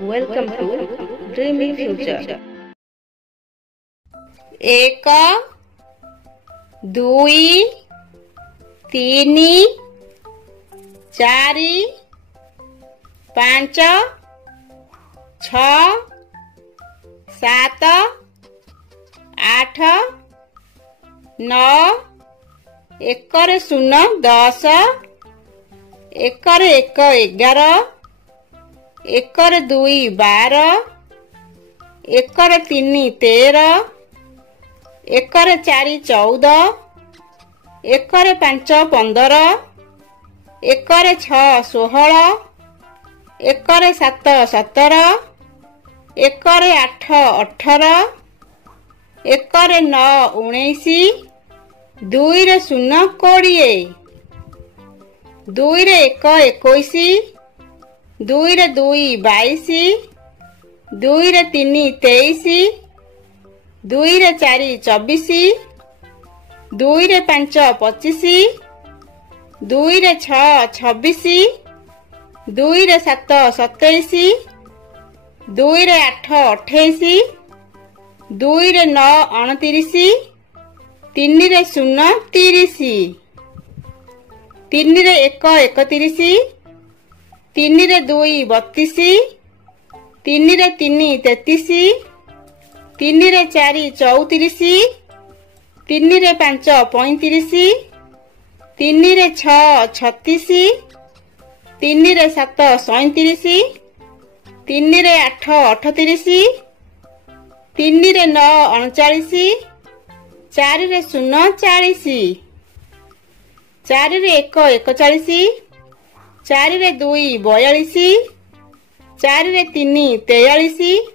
Welcome to Dreamy Future. एक दुई तीनी चारि पांच छ सात आठ नौ एकर शून्य 10 एकर एक 11 एकर दुई 12 एकर तीनी 13 एकर चारि 14 एकर पांच 15 एकर छ 16 एकर सात 17 एकर आठ 18 एकर नौ 19 दुई रे शून्य 20 दुई रे एक 21 दुई रे दुई 22 दुई रे तीनी 23 दुई रे चारि 24 दुई रे पांच 25 दुई रे छ 26 दुई रे सात 27 दुई रे आठ 28 दुई रे नौ 29 तीन रे शून्य 30 तीन रे एक 31 तीन रे दुई 32 तीन रे तीनी 33 तीन रे चारि 34 तीन रे पांच 35 तीन रे छ 36 तीन रे सात 37 तीन रे आठ 38 तीन रे नौ 39 चारि रे शून्य 40 चारि रे एक 41 चारि रे दुई 42 चारि रे तीनी 43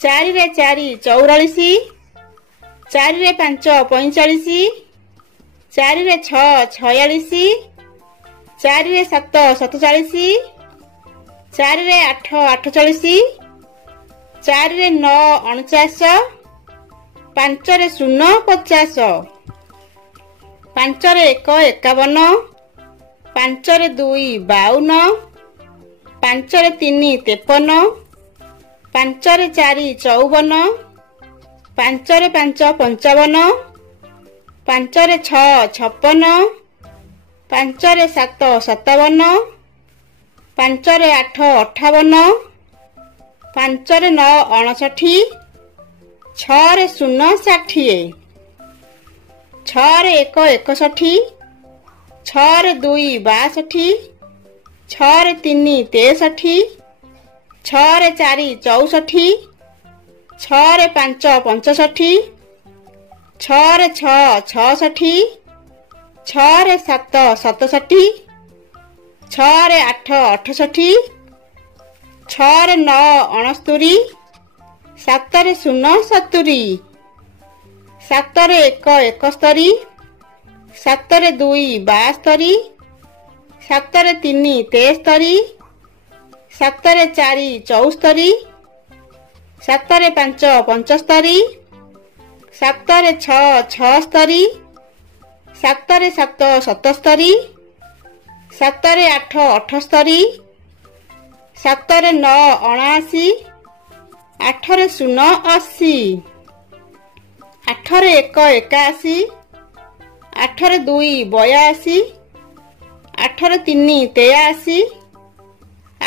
चारि रे चारि 44 चारि रे पांच 45 चारि रे छ 46 चारि रे सात 47 चारि रे आठ 48 चारि रे नौ 49 पांच रे शून्य 50 पांच रे एक 51 पांच रे दुई 52 पांच रे तीनी 53 पांच रे चारि 54 पांच रे पांच 55 पांच रे छ 56 पांच रे सात 57 पांच रे आठ 58 पांच रे नौ 59 छ रे शून्य 60 छ रे एक 61 छ रे दुई 62 छ रे तीनी 63 छ रे चारि 64 छ रे पांच 65 छ रे छ 66 छ रे सात 67 छ रे आठ 68 छ रे नौ 69 सात रे शून्य 70 सात रे एक 71 सात रे दुई 72 सात रे तीनी 73 सात रे चारि 74 सात रे पांच 75 सात रे छ 76 सात रे सात 77 सात रे आठ 78 सात रे नौ 79 आठ रे शून्य 80 आठ रे एक 81 आठ रे दुई 82 आठ रे तीनी 83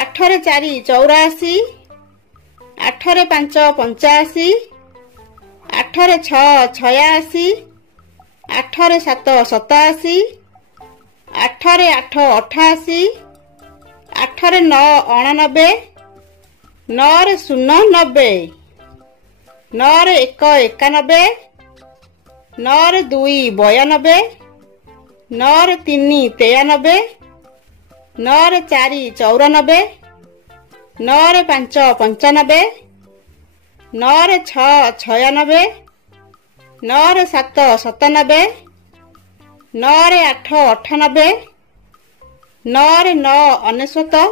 आठ रे चारि 84 आठ रे पांच 85 आठ रे छ 86 आठ रे सात 87 आठ रे आठ 88 आठ रे नौ 89 नौ रे शून्य 90 नौ रे एक 91 नौ रे दुई 92 नौ रे तीनी 93 नौ रे चारि 94 नौ रे पांच 95 नौ रे छ 96 नौ रे सात 97 नौ रे आठ 98 नौ रे नौ 99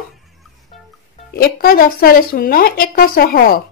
एक 10 रे शून्य 100